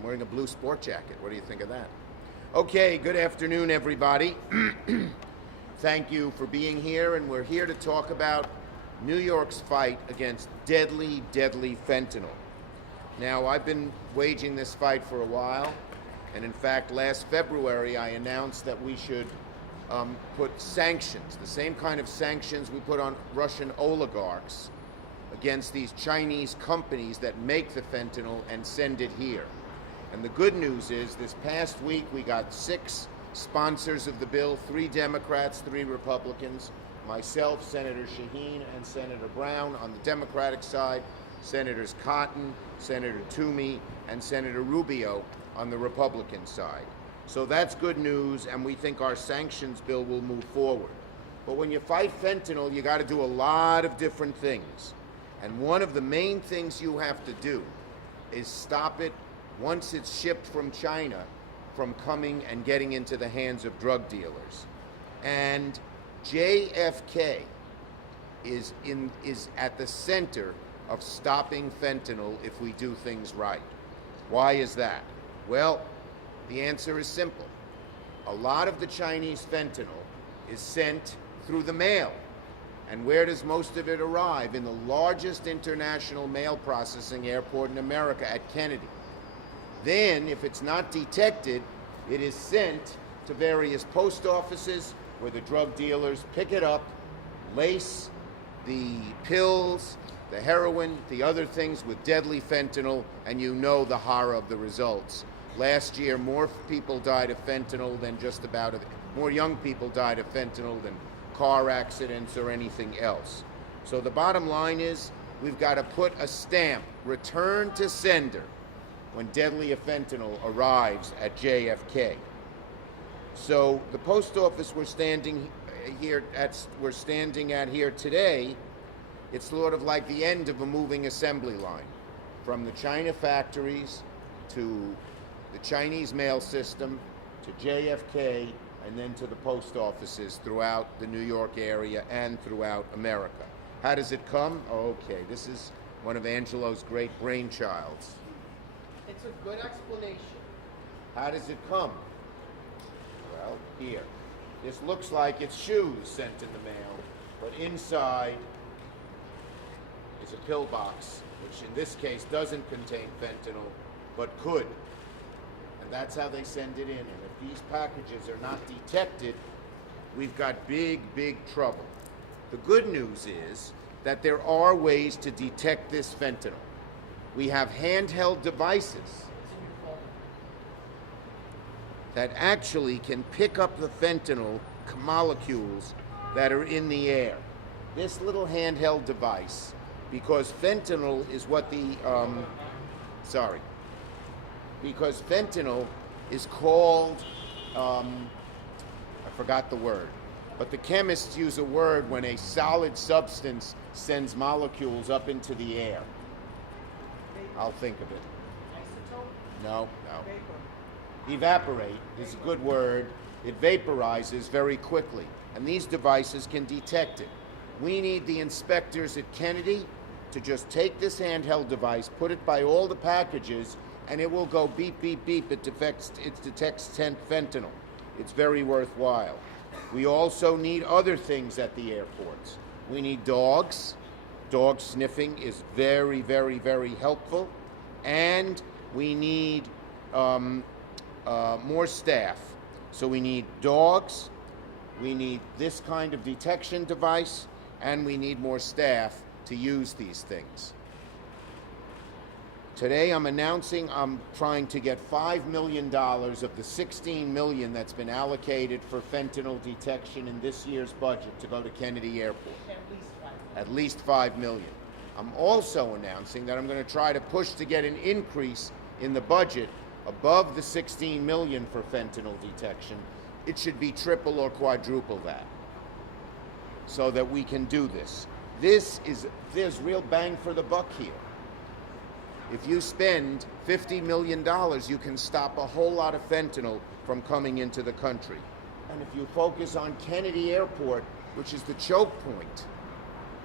I'm wearing a blue sport jacket. What do you think of that? Okay, good afternoon, everybody. Thank you for being here, and we're here to talk about New York's fight against deadly, deadly fentanyl. Now, I've been waging this fight for a while, and in fact, last February, I announced that we should put sanctions, the same kind of sanctions we put on Russian oligarchs, against these Chinese companies that make the fentanyl and send it here. And the good news is, this past week we got 6 sponsors of the bill, 3 Democrats, 3 Republicans, myself, Senator Shaheen, and Senator Brown on the Democratic side, Senators Cotton, Senator Toomey, and Senator Rubio on the Republican side. So that's good news, and we think our sanctions bill will move forward. But when you fight fentanyl, you got to do a lot of different things. And one of the main things you have to do is stop it once it's shipped from China from coming and getting into the hands of drug dealers. And JFK is at the center of stopping fentanyl if we do things right. Why is that? Well, the answer is simple. A lot of the Chinese fentanyl is sent through the mail. And where does most of it arrive? In the largest international mail processing airport in America, at Kennedy. Then, if it's not detected, it is sent to various post offices where the drug dealers pick it up, lace the pills, the heroin, the other things with deadly fentanyl, and you know the horror of the results. Last year, more people died of fentanyl than more young people died of fentanyl than car accidents or anything else. So the bottom line is, we've got to put a stamp, return to sender, when deadly fentanyl arrives at JFK. So the post office we're standing at here today, it's sort of like the end of a moving assembly line, from the China factories to the Chinese mail system to JFK, and then to the post offices throughout the New York area and throughout America. How does it come? Okay, this is one of Angelo's great brainchilds. It's a good explanation. How does it come? Well, here. This looks like it's shoes sent in the mail, but inside is a pill box, which in this case doesn't contain fentanyl, but could. And that's how they send it in. And if these packages are not detected, we've got big, big trouble. The good news is that there are ways to detect this fentanyl. We have handheld devices that actually can pick up the fentanyl molecules that are in the air. This little handheld device, because fentanyl is what because fentanyl is called, I forgot the word, but the chemists use a word when a solid substance sends molecules up into the air. I'll think of it. Isotope? No. Vapor. Evaporate is a good word. It vaporizes very quickly, and these devices can detect it. We need the inspectors at Kennedy to just take this handheld device, put it by all the packages, and it will go beep, beep, beep. It detects fentanyl. It's very worthwhile. We also need other things at the airports. We need dogs. Dog sniffing is very, very, very helpful. And we need more staff. So we need dogs, we need this kind of detection device, and we need more staff to use these things. Today I'm announcing I'm trying to get $5 million of the $16 million that's been allocated for fentanyl detection in this year's budget to go to Kennedy Airport. At least $5 million. I'm also announcing that I'm going to try to push to get an increase in the budget above the $16 million for fentanyl detection. It should be triple or quadruple that, so that we can do this. There's real bang for the buck here. If you spend $50 million, you can stop a whole lot of fentanyl from coming into the country. And if you focus on Kennedy Airport, which is the choke point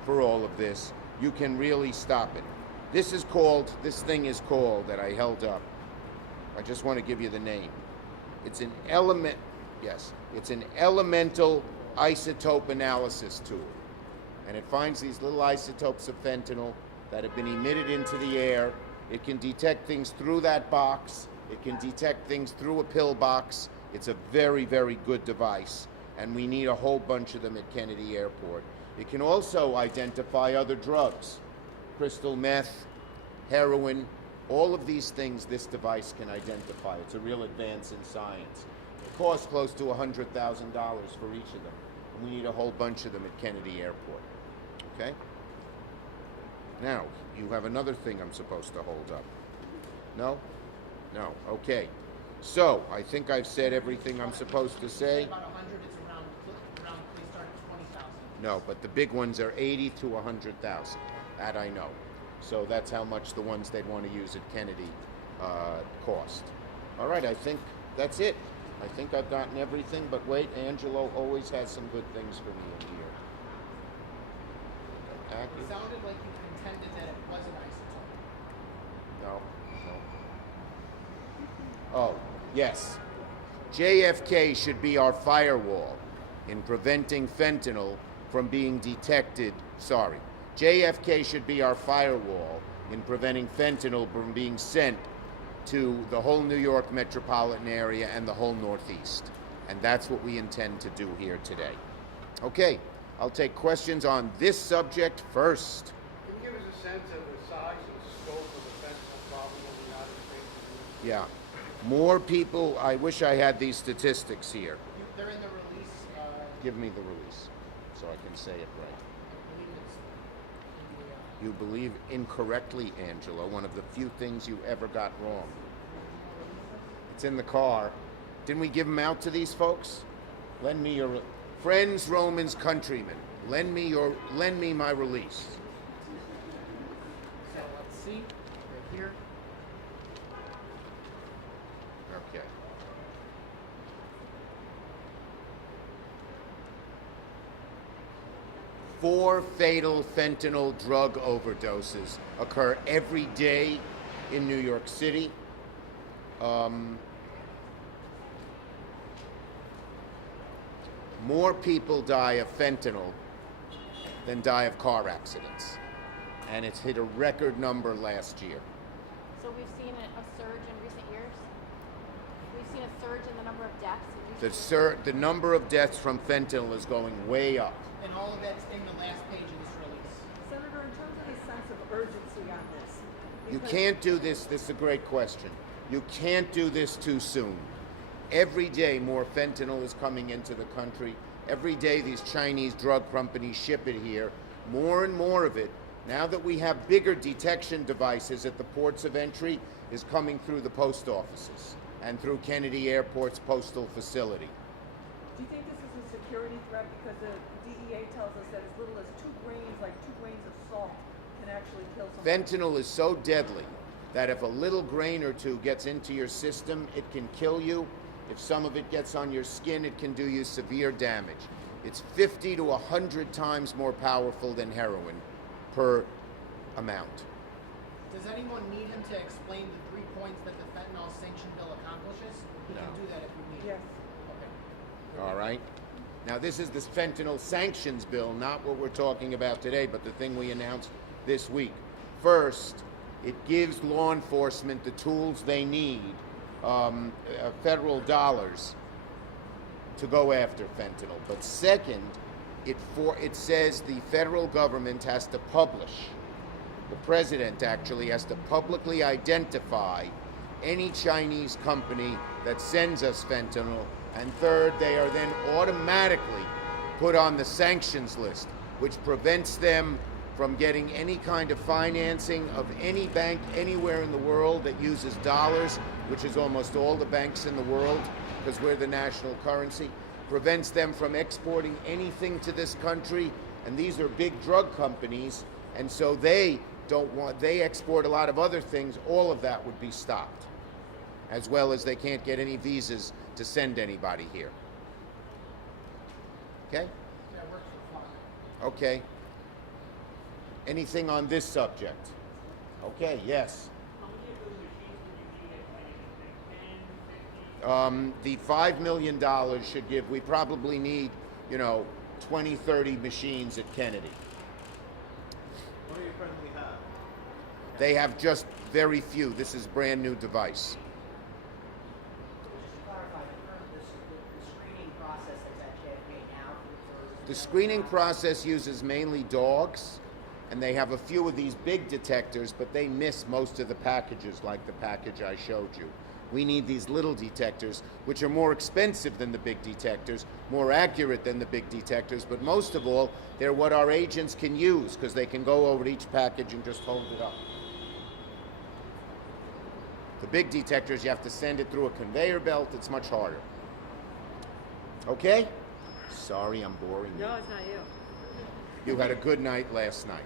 for all of this, you can really stop it. This thing is called, that I held up, I just want to give you the name. It's an element, yes, it's an elemental isotope analysis tool. And it finds these little isotopes of fentanyl that have been emitted into the air. It can detect things through that box. It can detect things through a pill box. It's a very, very good device. And we need a whole bunch of them at Kennedy Airport. It can also identify other drugs, crystal meth, heroin, all of these things this device can identify. It's a real advance in science. It costs close to $100,000 for each of them. And we need a whole bunch of them at Kennedy Airport. Okay? Now, you have another thing I'm supposed to hold up. No? No. Okay. So, I think I've said everything I'm supposed to say. About 100, it's around they start at 20,000. No, but the big ones are 80 to 100,000. That I know. So that's how much the ones they'd want to use at Kennedy cost. All right, I think that's it. I think I've gotten everything, but wait, Angelo always has some good things for me in here. It sounded like you contended that it was an isotope. No, no. Oh, yes. JFK should be our firewall in preventing fentanyl from being detected. Sorry. JFK should be our firewall in preventing fentanyl from being sent to the whole New York metropolitan area and the whole Northeast. And that's what we intend to do here today. Okay, I'll take questions on this subject first. Can you give us a sense of the size and scope of the fentanyl problem in the United States? Yeah. More people, I wish I had these statistics here. They're in the release. Give me the release so I can say it right. I believe it's in the, You believe incorrectly, Angelo, one of the few things you ever got wrong. It's in the car. Didn't we give them out to these folks? Lend me your friends, Romans, countrymen. Lend me my release. So let's see. Right here. Okay. 4 fatal fentanyl drug overdoses occur every day in New York City. More people die of fentanyl than die of car accidents. And it's hit a record number last year. So we've seen a surge in recent years? We've seen a surge in the number of deaths in recent years? The number of deaths from fentanyl is going way up. And all of that's in the last page of this release. Senator, in terms of a sense of urgency on this, You because- can't do this. This is a great question. You can't do this too soon. Every day more fentanyl is coming into the country. Every day these Chinese drug companies ship it here. More and more of it, now that we have bigger detection devices at the ports of entry, is coming through the post offices and through Kennedy Airport's postal facility. do you think this is a security threat? Because the DEA tells us that as little as 2 grains, like 2 grains of salt, can actually kill someone. Fentanyl is so deadly that if a little grain or two gets into your system, it can kill you. If some of it gets on your skin, it can do you severe damage. It's 50 to 100 times more powerful than heroin per amount. Does anyone need him to explain the 3 points that the fentanyl sanction bill accomplishes? He No. can do that if we need. Yes. Okay. All right? Now, this is this fentanyl sanctions bill, not what we're talking about today, but the thing we announced this week. First, it gives law enforcement the tools they need, federal dollars, to go after fentanyl. But second, it says the federal government has to publish, the president actually has to publicly identify any Chinese company that sends us fentanyl. And third, they are then automatically put on the sanctions list, which prevents them from getting any kind of financing of any bank anywhere in the world that uses dollars, which is almost all the banks in the world, because we're the national currency, prevents them from exporting anything to this country. And these are big drug companies, and so they export a lot of other things. All of that would be stopped, as well as they can't get any visas to send anybody here. Okay? That works for fun. Okay. Anything on this subject? Okay, yes. How many of those machines would you need at Kennedy? The $5 million should give, we probably need, 20, 30 machines at Kennedy. What do you currently have? They have just very few. This is a brand new device. Just to clarify, the screening process that's at JFK now for The screening process uses mainly dogs, and they have a few of these big detectors, but they miss most of the packages, like the package I showed you. We need these little detectors, which are more expensive than the big detectors, more accurate than the big detectors, but most of all, they're what our agents can use, because they can go over to each package and just hold it up. The big detectors, you have to send it through a conveyor belt. It's much harder. Okay? Sorry, I'm boring you. No, it's not you. You had a good night last night.